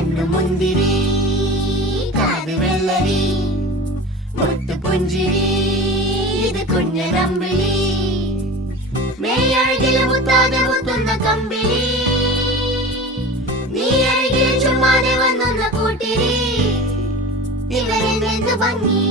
കണ്ണു മുന്തിരി കാത് വെള്ളരി മുത്തു പുഞ്ചിരി ഇത് കുഞ്ഞനമ്പിളി മേയഴകില് മുത്താതെ മുത്തുന്ന കമ്പിളി നീ അഴകിൽ ചുമ്മാതെ വന്നൊന്ന കൂട്ടിരി ഇവരെന്ത് ഭംഗി